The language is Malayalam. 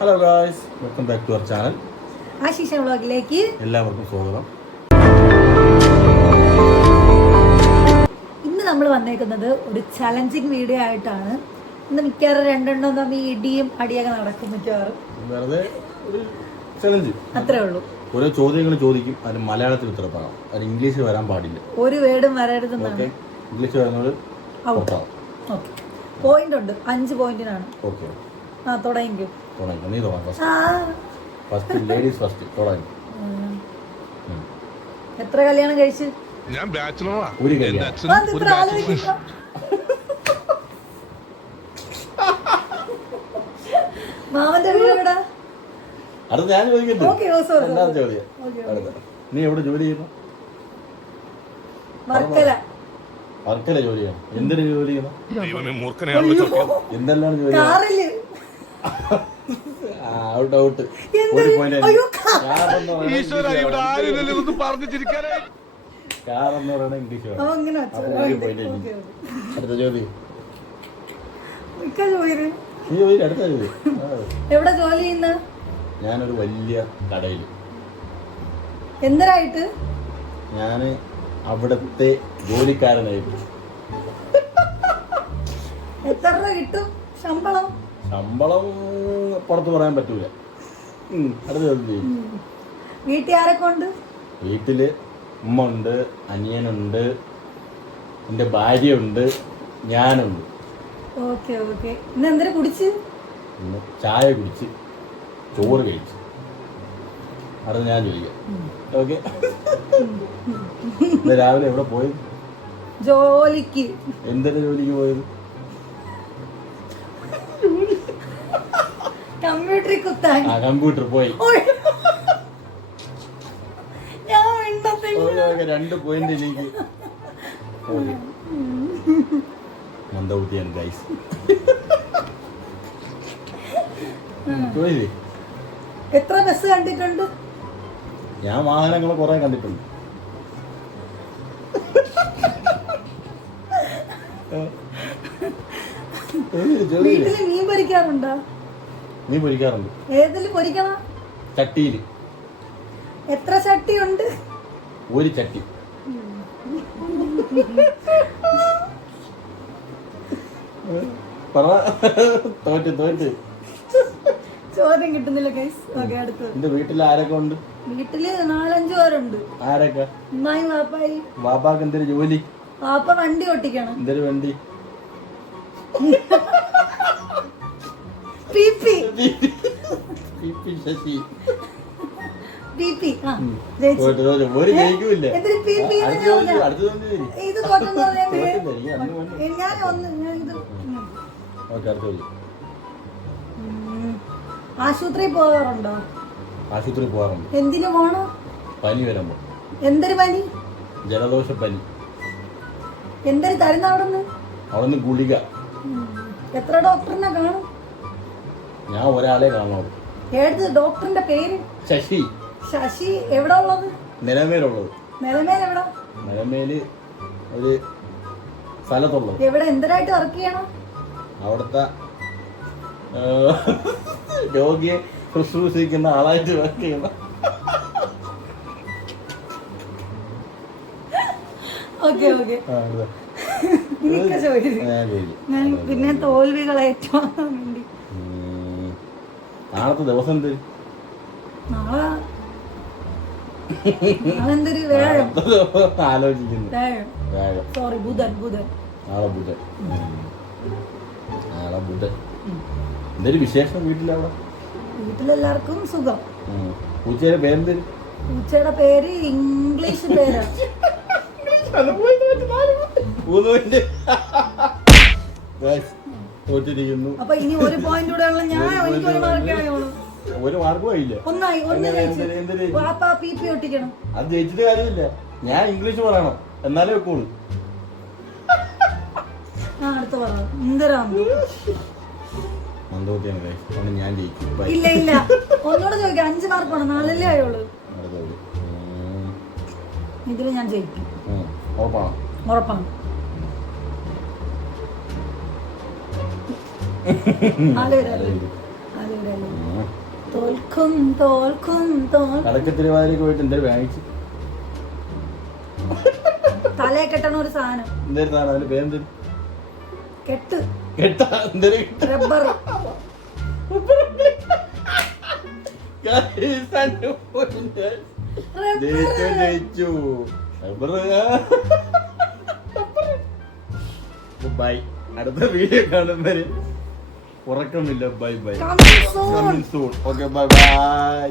Hello guys welcome back to our channel Ashisha വ്ളോഗിലേക്ക് എല്ലാവർക്കും സ്വാഗതം. ഇന്ന് നമ്മൾ വന്നേക്കുന്നത് ഒരു ചലഞ്ചിങ് വീഡിയോ ആയിട്ടാണ്. ഇന്ന് മിക്കവാറും രണ്ടെണ്ണം തമ്മിൽ ഇടിയും അടിയൊക്കെ നടക്കും മിക്കവാറും. വെറുതെ ഒരു ചലഞ്ച് അത്രേ ഉള്ളൂ. ഓരോ ചോദ്യങ്ങൾ ചോദിക്കും അതിന് മലയാളത്തിൽ ഉത്തരം പറയാം അത് ഇംഗ്ലീഷ് വരാൻ പാടില്ല. ഒരു വേർഡും വരരുതെന്നാണ് ഇംഗ്ലീഷ് വരുന്നത് പോയിന്റ് ഉണ്ട്. അഞ്ച് പോയിന്റിനാണ് ഓക്കെ ആ തുടങ്ങിക്കും. തുടങ്ങി നീ തുടങ്ങാം ഫസ്റ്റ് ആ. ഫസ്റ്റ് ലേഡീസ് ഫസ്റ്റ് തുടങ്ങി. ഉം. ഉം. എത്ര കല്യാണം കഴിച്ച്? ഞാൻ ബാച്ചിലറാ ഒരു കല്യാണം. മാമന്റെ വീട് എവിടാ? അടുത്ത ഞാൻ ചോദിക്കട്ടെ. ചോദ്യം. നീ എവിടെ ജോലി ചെയ്യുന്നു? വർക്കല. വർക്കല ജോലി ചെയ്യണം എന്തിനു ജോലി ചെയ്യണം എന്തെല്ലാം ജോലി ഔട്ട് ഔട്ട്? ഒരു പോയിന്റ് കാർ എന്ന് പറയുന്നത് ഇംഗ്ലീഷ്. അടുത്ത ചോദ്യം ചോദിക്കും അടുത്ത ചോദ്യം എവിടെ ജോലി ചെയ്യുന്ന? ഞാനൊരു വലിയ കടയിൽ. എന്തരായിട്ട്? ഞാൻ അവിടത്തെ ജോലിക്കാരനായിട്ട്. എത്ര കിട്ടും? ശമ്പളം? ശമ്പളം പുറത്ത് പറയാൻ പറ്റൂല. ഉം, അടുത്ത ചോദ്യം ചെയ്യും വീട്ടിൽ ആരൊക്കെ ഉണ്ട് വീട്ടിൽ ഉമ്മ ഉണ്ട് അനിയനുണ്ട് എന്റെ ഞാനുണ്ട്. Okay okay. ഇന്ന് എന്തിനാ കുടിച്ച്? ചായ കുടിച്ച് ചോറ് കഴിച്ചു. അത് ഞാൻ ചോദിക്കാം. ഓക്കെ. രാവിലെ എവിടെ പോയി? ജോലിക്ക്. എന്തിന്റെ ജോലിക്ക് പോയത്? കമ്പ്യൂട്ടറിൽ കുത്താൻ. ആ കമ്പ്യൂട്ടർ പോയി. ഞാൻ. ഓക്കെ രണ്ട് പോയിന്റ് എനിക്ക്. മന്ദബുദ്ധിയാണ് ഗൈസ് പോയില്ലേ? എത്ര ബസ് കണ്ടിട്ടുണ്ട്? ഞാൻ വാഹനങ്ങൾ കുറെ കണ്ടിട്ടുണ്ട്? വീട്ടിൽ മീൻ പൊരിക്കാറുണ്ടോ? നീ പൊരിക്കാറുണ്ട്? ഏതിൽ പൊരിക്കണം? ചട്ടിയിൽ എത്ര ചട്ടിയുണ്ട്? ഒരു ചട്ടി. പറ. തോറ്റ് തോറ്റ്. ചോദ്യം കിട്ടുന്നില്ല ഗൈസ് ഓക്കെ അടുത്തത്. എന്റെ വീട്ടിൽ ആരൊക്കെ ഉണ്ട്? വീട്ടിൽ നാലഞ്ചു പേരുണ്ട്. ആരൊക്കെ? ഉമ്മായി വാപ്പായി. വാപ്പാക്ക് എന്തൊരു ജോലി? വാപ്പ വണ്ടി ഓട്ടിക്കണം. എന്തൊരു വണ്ടി? P P P P Sasi. P P ആ ജയിച്ചു. തോറ്റ് തോറ്റ് ഒരു ജയിക്കൂല്ല? എന്തിന് പി പി എന്ന് അടുത്ത ഞാൻ ചോദ്യം അടുത്ത ചോദ്യം ഇത് തോറ്റെന്ന് പറഞ്ഞാൽ തോറ്റില്ല ഈ അന്ന് വന്നു ഞാൻ ഒന്ന് ഞാൻ ഇത് ഉം. ഓക്കെ അടുത്ത ചോദ്യം ഉം. ആശുപത്രി പോകാറുണ്ടോ? ആശുപത്രി പോകാറുണ്ട്. എന്തിനു പോണോ? പനി വരുമ്പോ എന്തൊരു പനി? ജലദോഷ പനി. എന്തൊരു തരുന്ന അവിടെ നിന്ന് അവിടുന്ന് ഗുളിക. എത്ര ഡോക്ടറിനെ കാണും? ഞാൻ ഒരാളെ കാണുള്ളൂ. ഏത് ഡോക്ടറിന്റെ പേര്? ശശി. ശശി എവിടെ ഉള്ളത്? നിലമേലുള്ളത്. നിലമേൽ എവിടെ? നിലമേൽ ഒരു സ്ഥലത്തുള്ളത് എവിടെ? എന്തരായിട്ട് വർക്ക് ചെയ്യണം? അവിടുത്തെ രോഗിയെ ശുശ്രൂഷിക്കുന്ന ആളായിട്ട് വർക്ക് ചെയ്യണം. Okay okay. ഞാൻ പിന്നെ തോൽവികൾ ഉം. നാളത്തെ ദിവസം എന്ത്? ആലോചിക്കുന്നു. സോറി ബുധൻ ബുധൻ. നാളെ ബുധൻ. ഉം. നാളെ ബുധൻ. എന്തൊരു വിശേഷം വീട്ടിലവിടെ വീട്ടിലെല്ലാവർക്കും സുഖം. പൂച്ചയുടെ പേരെന്ത്? പൂച്ചയുടെ പേര് ഇംഗ്ലീഷ് പേരാണ് മൂന്നുപോയിന്റ് തോറ്റിരിക്കുന്നു അപ്പൊ ഇനി ഒരു പോയിന്റ് കൂടെ ഉള്ള ഞാൻ എനിക്ക് ഒരു മാർക്ക് ആയോളൂ ഒരു മാർക്കും ആയില്ല. ഒന്നായി ഒന്ന് ജയിച്ചു. പി പി ഒട്ടിക്കണം. അത് ജയിച്ചിട്ട് കാര്യമില്ല. ഞാൻ ഇംഗ്ലീഷ് പറയണം. എന്നാലേ വെക്കുള്ളൂ. അടുത്ത. അതുകൊണ്ട് ഞാൻ ജയിക്കും. ഇല്ല ഇല്ല. ഒന്നുകൂടെ ചോദിക്കാം. അഞ്ച് മാർക്ക് വേണം. നാലല്ലേ ആയുള്ളൂ. ഇതിൽ ഞാൻ ജയിക്കും. ഉറപ്പാണ്. തോൽക്കും ഒരു സാധനം പേരെന്ത് കെട്ട് ബൈ അടുത്ത വീഡിയോ കാണുമ്പോൾ ഉറക്കമില്ല. Bye bye. Soon okay bye bye